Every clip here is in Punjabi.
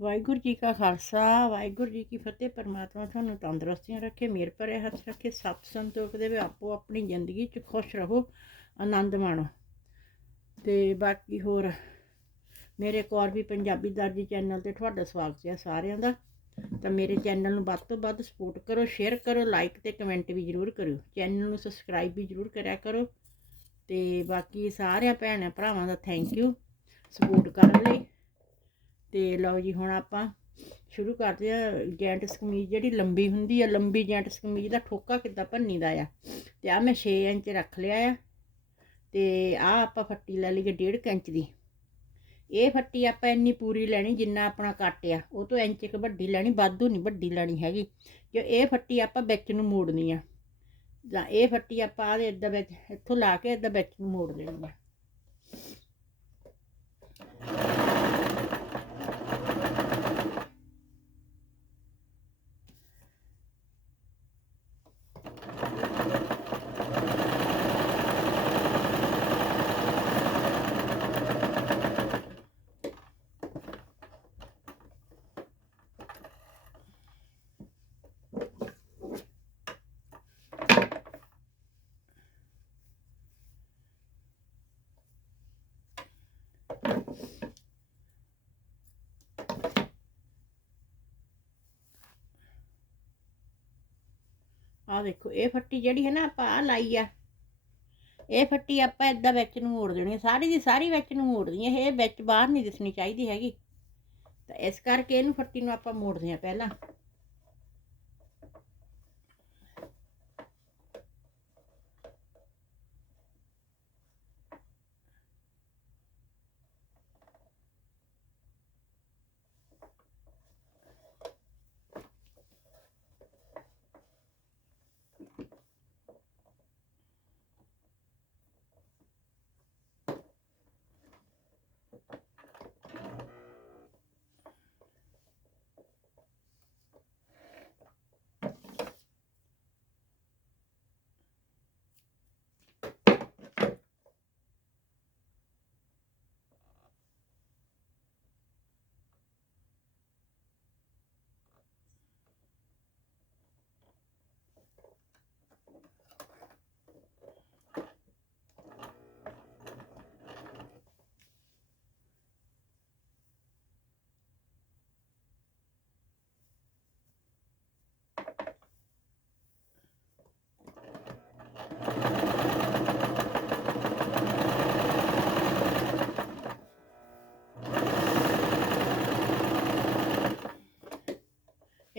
ਵਾਹਿਗੁਰੂ ਜੀ ਕਾ ਖਾਲਸਾ, ਵਾਹਿਗੁਰੂ ਜੀ ਕੀ ਫਤਿਹ। ਪਰਮਾਤਮਾ ਤੁਹਾਨੂੰ ਤੰਦਰੁਸਤੀਆਂ ਰੱਖੇ ਮੇਰ ਭਰੇ ਹੱਥ ਰੱਖੇ। ਸਤ ਸੰਤੋਖ ਦੇਵੇ, ਆਪੋ ਆਪਣੀ ਜ਼ਿੰਦਗੀ 'ਚ ਖੁਸ਼ ਰਹੋ, ਆਨੰਦ ਮਾਣੋ। ਤੇ ਬਾਕੀ ਹੋਰ, ਮੇਰੇ ਕੋਰ ਵੀ ਪੰਜਾਬੀ ਦਰਜੀ ਚੈਨਲ ਤੇ ਤੁਹਾਡਾ ਸਵਾਗਤ ਹੈ ਸਾਰਿਆਂ ਦਾ। ਤਾਂ ਮੇਰੇ ਚੈਨਲ ਨੂੰ ਵੱਧ ਤੋਂ ਵੱਧ ਸਪੋਰਟ ਕਰੋ ਸ਼ੇਅਰ ਕਰੋ ਲਾਈਕ ਤੇ ਕਮੈਂਟ ਵੀ ਜ਼ਰੂਰ ਕਰਿਓ। ਚੈਨਲ ਨੂੰ ਸਬਸਕ੍ਰਾਈਬ ਵੀ ਜ਼ਰੂਰ ਕਰਿਆ ਕਰੋ। ਤੇ ਬਾਕੀ ਸਾਰਿਆਂ ਭੈਣਾਂ ਭਰਾਵਾਂ ਦਾ ਥੈਂਕ ਯੂ ਸਪੋਰਟ ਕਰਨ ਲਈ। ਤੇ ਲਓ ਜੀ, ਹੁਣ ਆਪਾਂ ਸ਼ੁਰੂ ਕਰਦੇ ਆ ਜੈਂਟਸ ਕਮੀਜ਼ ਜਿਹੜੀ ਲੰਬੀ ਹੁੰਦੀ ਆ, ਲੰਬੀ ਜੈਂਟਸ ਕਮੀਜ਼ ਦਾ ਠੋਕਾ ਕਿੱਦਾਂ ਭੰਨੀ ਦਾ ਆ। ਤੇ ਆ ਮੈਂ 6 ਇੰਚ ਰੱਖ ਲਿਆ ਆ, ਤੇ ਆ ਆਪਾਂ ਫੱਟੀ ਲੈ ਲਈ 1.5 ਇੰਚ ਦੀ। ਇਹ ਫੱਟੀ ਆਪਾਂ ਇੰਨੀ ਪੂਰੀ ਲੈਣੀ ਜਿੰਨਾ ਆਪਣਾ ਕੱਟ ਆ, ਉਹ ਤੋਂ ਇੰਚ ਇੱਕ ਵੱਡੀ ਲੈਣੀ, ਵਾਧੂ ਨਹੀਂ ਵੱਡੀ ਲੈਣੀ ਹੈਗੀ। ਜੋ ਇਹ ਫੱਟੀ ਆਪਾਂ ਵਿੱਚ ਨੂੰ ਮੋੜਨੀ ਆ। ਜਾਂ ਇਹ ਫੱਟੀ ਆਪਾਂ ਆ ਦੇ ਇਦਾਂ ਵਿੱਚ, ਇੱਥੋਂ ਲਾ ਕੇ ਇਦਾਂ ਵਿੱਚ ਨੂੰ ਮੋੜ ਦੇਣੀ ਆ। ਆ ਦੇਖੋ, ਇਹ ਫੱਟੀ ਜਿਹੜੀ ਹੈ ਨਾ ਆਪਾਂ ਆ ਲਾਈ ਆ। ਇਹ ਫੱਟੀ ਆਪਾਂ ਇਦਾਂ ਵਿੱਚ ਨੂੰ ਮੋੜ ਦੇਣੀ ਸਾਰੀ ਦੀ ਸਾਰੀ ਵਿੱਚ ਨੂੰ ਮੋੜਨੀ ਹੈ ਇਹ ਵਿੱਚ ਬਾਹਰ ਨਹੀਂ ਦਿਸਣੀ ਚਾਹੀਦੀ ਹੈਗੀ। ਤਾਂ ਇਸ ਕਰਕੇ ਇਹਨੂੰ ਫੱਟੀ ਨੂੰ ਆਪਾਂ ਮੋੜਦੇ ਆ ਪਹਿਲਾਂ।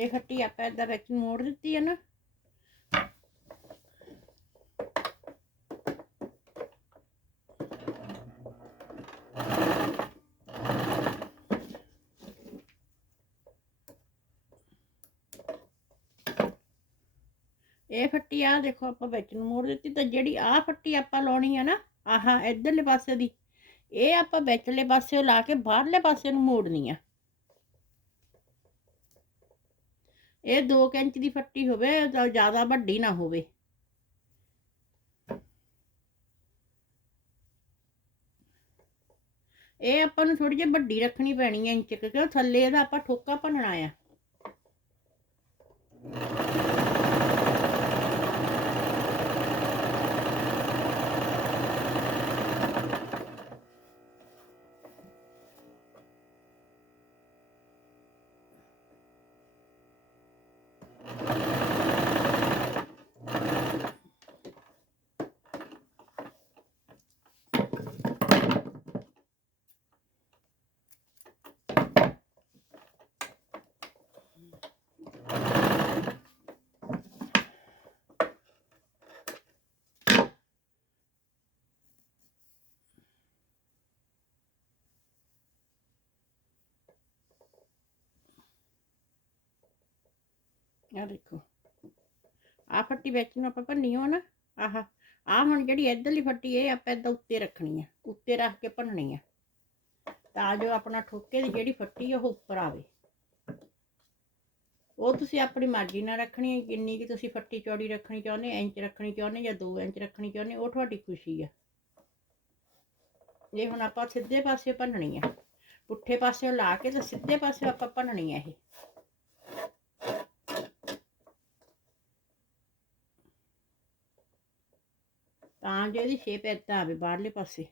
ਇਹ ਫੱਟੀ ਆਪਾਂ ਇਦਾਂ ਵਿੱਚ ਨੂੰ ਮੋੜ ਦਿੱਤੀ ਹੈ ਨਾ। ਇਹ ਫੱਟੀ ਆ ਦੇਖੋ ਆਪਾਂ ਵਿੱਚ ਨੂੰ ਮੋੜ ਦਿੱਤੀ ਤਾਂ ਜਿਹੜੀ ਆ ਫੱਟੀ ਆਪਾਂ ਲਾਉਣੀ ਆ ਨਾ, ਆਹਾ ਇਧਰਲੇ ਪਾਸੇ ਦੀ, ਇਹ ਆਪਾਂ ਵਿੱਚਲੇ ਪਾਸੇ ਲਾ ਕੇ ਬਾਹਰਲੇ ਪਾਸੇ ਨੂੰ ਮੋੜਨੀ ਆ। ਇਹ 2 ਇੰਚ ਦੀ ਫੱਟੀ ਹੋਵੇ ਜ਼ਿਆਦਾ ਵੱਡੀ ਨਾ ਹੋਵੇ। ਇਹ ਆਪਾਂ ਨੂੰ ਥੋੜੀ ਜਿਹੀ ਵੱਡੀ ਰੱਖਣੀ ਪੈਣੀ ਹੈ ਇੰਚ ਕੁ, ਥੱਲੇ ਇਹਦਾ ਆਪਾਂ ਠੋਕਾ ਭੰਨਣਾ ਆ। ਆ ਦੇਖੋ। ਆ ਫੱਟੀ ਵਿੱਚ ਨੂੰ ਆਪਾਂ ਭੰਨੀ ਹੋ ਨਾ, ਆਹ ਆ ਹੁਣ ਜਿਹੜੀ ਇਧਰਲੀ ਫੱਟੀ ਇਹ ਆਪਾਂ ਏਦਾਂ ਉੱਤੇ ਰੱਖਣੀ ਆ, ਉੱਤੇ ਰੱਖ ਕੇ ਭੰਨਣੀ ਆ। ਤਾਂ ਜੋ ਆਪਣਾ ਠੋਕੇ ਦੀ ਜਿਹੜੀ ਫੱਟੀ ਉਹ ਉੱਪਰ ਆਵੇ। ਉਹ ਤੁਸੀਂ ਆਪਣੀ ਮਰਜ਼ੀ ਨਾਲ ਰੱਖਣੀ ਹੈ ਜਿੰਨੀ ਕਿ ਤੁਸੀਂ ਫੱਟੀ ਚੌੜੀ ਰੱਖਣੀ ਚਾਹੁੰਦੇ, ਇੰਚ ਰੱਖਣੀ ਚਾਹੁੰਦੇ ਜਾਂ 2 ਇੰਚ ਰੱਖਣੀ ਚਾਹੁੰਦੇ, ਉਹ ਤੁਹਾਡੀ ਖੁਸ਼ੀ ਆ। ਇਹ ਹੁਣ ਆਪਾਂ ਸਿੱਧੇ ਪਾਸੇ ਭੰਨਣੀ ਆ, ਪੁੱਠੇ ਪਾਸੇ ਲਾ ਕੇ ਤੇ ਸਿੱਧੇ ਪਾਸੇ ਆਪਾਂ ਭੰਨਣੀ ਹੈ ਇਹ। ਤਾਂ ਜੋ ਇਹਦੀ ਸ਼ੇਪ ਏਦਾਂ ਆਵੇ ਬਾਹਰਲੇ ਪਾਸੇ।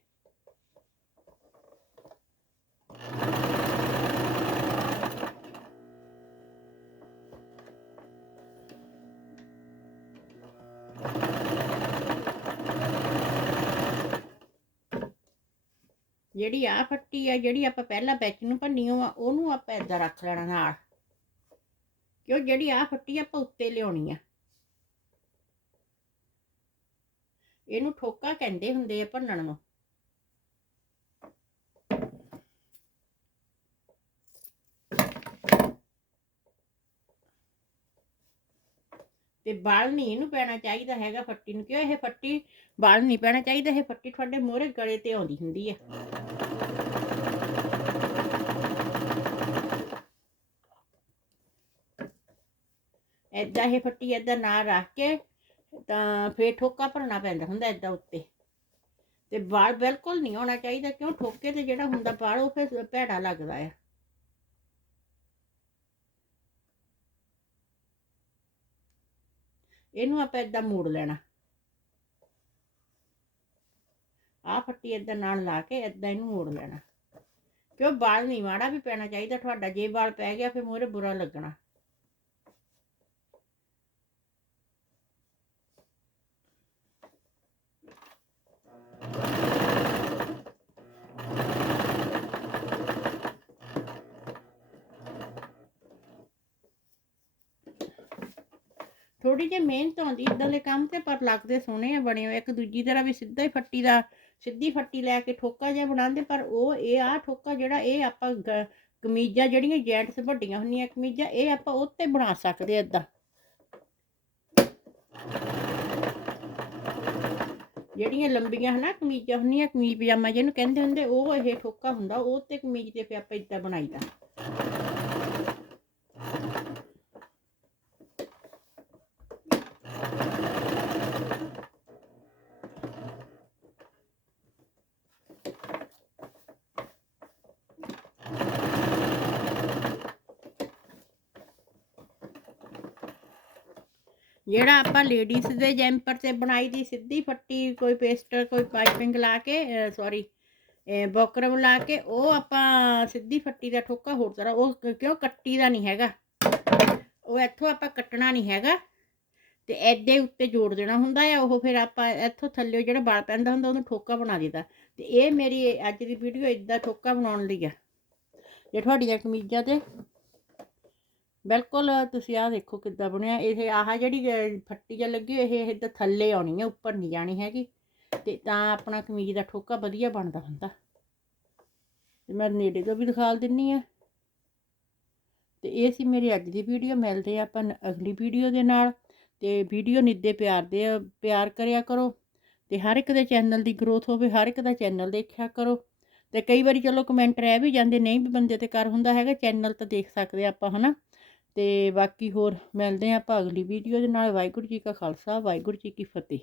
ਜਿਹੜੀ ਆ ਫੱਟੀ ਆ, ਜਿਹੜੀ ਆਪਾਂ ਪਹਿਲਾਂ ਬੈਚ ਨੂੰ ਭੰਨੀ ਆ ਉਹਨੂੰ ਆਪਾਂ ਏਦਾਂ ਰੱਖ ਲੈਣਾ ਨਾਲ। ਕਿਉਂ? ਜਿਹੜੀ ਆ ਫੱਟੀ ਆਪਾਂ ਉੱਤੇ ਲਿਆਉਣੀ ਆ। ਇਹਨੂੰ ਠੋਕਾ ਕਹਿੰਦੇ ਹੁੰਦੇ ਆ ਭੰਨਣ ਨੂੰ। ਤੇ ਬਾਲ ਨਹੀਂ ਇਹਨੂੰ ਪੈਣਾ ਚਾਹੀਦਾ ਹੈਗਾ ਫੱਟੀ ਨੂੰ। ਕਿਉਂ ਇਹ ਫੱਟੀ, ਬਾਲ ਨਹੀਂ ਪੈਣਾ ਚਾਹੀਦਾ, ਇਹ ਫੱਟੀ ਤੁਹਾਡੇ ਮੋਹਰੇ ਗਲੇ ਤੇ ਆਉਂਦੀ ਹੁੰਦੀ ਹੈ ਏਦਾਂ ਇਹ ਫੱਟੀ ਏਦਾਂ ਨਾ ਰੱਖ ਕੇ ਤਾਂ ਫੇਰ ਠੋਕਾ ਭਰਨਾ ਪੈਂਦਾ ਹੁੰਦਾ ਏਦਾਂ ਉੱਤੇ। ਤੇ ਵਾਲ ਬਿਲਕੁਲ ਨਹੀਂ ਹੋਣਾ ਚਾਹੀਦਾ, ਕਿਉਂ? ਠੋਕੇ ਤੇ ਜਿਹੜਾ ਹੁੰਦਾ ਵਾਲ, ਉਹ ਫਿਰ ਭੈੜਾ ਲੱਗਦਾ ਆ। ਇਹਨੂੰ ਆਪਾਂ ਏਦਾਂ ਮੋੜ ਲੈਣਾ। ਆ ਫੱਟੀ ਏਦਾਂ ਨਾਲ ਲਾ ਕੇ ਏਦਾਂ ਇਹਨੂੰ ਮੋੜ ਲੈਣਾ। ਕਿਉਂ? ਵਾਲ ਨਹੀਂ ਮਾੜਾ ਵੀ ਪੈਣਾ ਚਾਹੀਦਾ ਤੁਹਾਡਾ। ਜੇ ਵਾਲ ਪੈ ਗਿਆ, ਫਿਰ ਮੋਰੇ ਬੁਰਾ ਲੱਗਣਾ। ਥੋੜੀ ਜਿਹੀ ਮਿਹਨਤ ਆਉਂਦੀ ਇਦਾਂ ਦੇ ਕੰਮ ਤੇ, ਪਰ ਲੱਗਦੇ ਸੋਹਣੇ ਆ ਬਣੇ ਹੋਏ ਇੱਕ ਦੂਜੀ ਤਰ੍ਹਾਂ ਵੀ ਸਿੱਧਾ ਹੀ ਫੱਟੀ ਦਾ, ਸਿੱਧੀ ਫੱਟੀ ਲੈ ਕੇ ਠੋਕਾ ਜਿਹਾ ਬਣਾਉਂਦੇ, ਪਰ ਉਹ ਇਹ ਆ ਠੋਕਾ ਜਿਹੜਾ, ਇਹ ਆਪਾਂ ਕਮੀਜ਼ਾਂ ਜਿਹੜੀਆਂ ਜੈਂਟਸ ਵੱਡੀਆਂ ਹੁੰਦੀਆਂ ਕਮੀਜ਼ਾਂ, ਇਹ ਆਪਾਂ ਉਹ ਤੇ ਬਣਾ ਸਕਦੇ ਆ ਇਦਾਂ ਜਿਹੜੀਆਂ ਲੰਬੀਆਂ ਹਨਾ, ਕਮੀਜ਼ਾਂ ਹੁੰਦੀਆਂ, ਕਮੀਜ਼ ਪਜਾਮਾ ਜਿਹਨੂੰ ਕਹਿੰਦੇ ਹੁੰਦੇ, ਉਹ ਇਹ ਠੋਕਾ ਹੁੰਦਾ, ਉਹ ਤੇ ਕਮੀਜ਼ ਤੇ ਫਿਰ ਆਪਾਂ ਇਦਾਂ ਬਣਾਈਦਾ ਜਿਹੜਾ ਆਪਾਂ ਲੇਡੀਜ਼ ਦੇ ਜੈਂਪਰ ਤੇ ਬਣਾਈ ਦੀ ਸਿੱਧੀ ਫੱਟੀ, ਕੋਈ ਪੇਸਟਰ ਕੋਈ ਪਾਈਪਿੰਗ ਲਾ ਕੇ ਸੌਰੀ ਬੋਕਰਮ ਲਾ ਕੇ, ਉਹ ਆਪਾਂ ਸਿੱਧੀ ਫੱਟੀ ਦਾ ਠੋਕਾ ਹੋਰ ਤਰ੍ਹਾਂ, ਉਹ ਕਿਉਂ ਕੱਟੀ ਦਾ ਨਹੀਂ ਹੈਗਾ? ਉਹ ਇੱਥੋਂ ਆਪਾਂ ਕੱਟਣਾ ਨਹੀਂ ਹੈਗਾ ਤੇ ਐਡੇ ਉੱਤੇ ਜੋੜ ਦੇਣਾ ਹੁੰਦਾ ਆ, ਉਹ ਫਿਰ ਆਪਾਂ ਇੱਥੋਂ ਥੱਲੇ ਜਿਹੜਾ ਵਾਲ ਪੈਂਦਾ ਹੁੰਦਾ, ਉਹਨੂੰ ਠੋਕਾ ਬਣਾ ਦਿੱਤਾ ਤੇ ਇਹ ਮੇਰੀ ਅੱਜ ਦੀ ਵੀਡੀਓ ਇਦਾਂ ਠੋਕਾ ਬਣਾਉਣ ਲਈ ਆ। ਜੇ ਤੁਹਾਡੀਆਂ ਕਮੀਜ਼ਾਂ ਤੇ ਬਿਲਕੁਲ, ਤੁਸੀਂ ਆਹ ਦੇਖੋ ਕਿੱਦਾਂ ਬਣਿਆ, ਇਹ ਆਹ ਜਿਹੜੀ ਫੱਟੀ ਜਿਹਾ ਲੱਗੀ ਹੋਈ, ਇਹ ਇੱਧਰ ਥੱਲੇ ਆਉਣੀ ਹੈ, ਉੱਪਰ ਨਹੀਂ ਜਾਣੀ ਹੈਗੀ, ਤੇ ਤਾਂ ਆਪਣਾ ਕਮੀਜ਼ ਦਾ ਠੋਕਾ ਵਧੀਆ ਬਣਦਾ ਹੁੰਦਾ। ਤੇ ਮੈਂ ਨੇੜੇ ਤੋਂ ਵੀ ਦਿਖਾ ਦਿੰਨੀ ਆ। ਤੇ ਇਹ ਸੀ ਮੇਰੀ ਅੱਜ ਦੀ ਵੀਡੀਓ, ਮਿਲਦੇ ਆ ਆਪਾਂ ਅਗਲੀ ਵੀਡੀਓ ਦੇ ਨਾਲ। ਤੇ ਵੀਡੀਓ ਨਿੱਦੇ ਪਿਆਰ ਦੇ, ਪਿਆਰ ਕਰਿਆ ਕਰੋ, ਤੇ ਹਰ ਇੱਕ ਦੇ ਚੈਨਲ ਦੀ ਗਰੋਥ ਹੋਵੇ, ਹਰ ਇੱਕ ਦਾ ਚੈਨਲ ਦੇਖਿਆ ਕਰੋ। ਤੇ ਕਈ ਵਾਰੀ ਚਲੋ ਕਮੈਂਟ ਰਹਿ ਵੀ ਜਾਂਦੇ, ਨਹੀਂ ਵੀ ਬੰਦੇ ਤੇ ਕਰ ਹੁੰਦਾ ਹੈਗਾ, ਚੈਨਲ ਤਾਂ ਦੇਖ ਸਕਦੇ ਆ ਆਪਾਂ, ਹਨਾ? ਤੇ ਬਾਕੀ ਹੋਰ ਮਿਲਦੇ ਆ ਆਪਾਂ ਅਗਲੀ ਵੀਡੀਓ ਦੇ ਨਾਲ। ਵਾਹਿਗੁਰੂ ਜੀ ਕਾ ਖਾਲਸਾ, ਵਾਹਿਗੁਰੂ ਜੀ ਕੀ ਫਤਿਹ।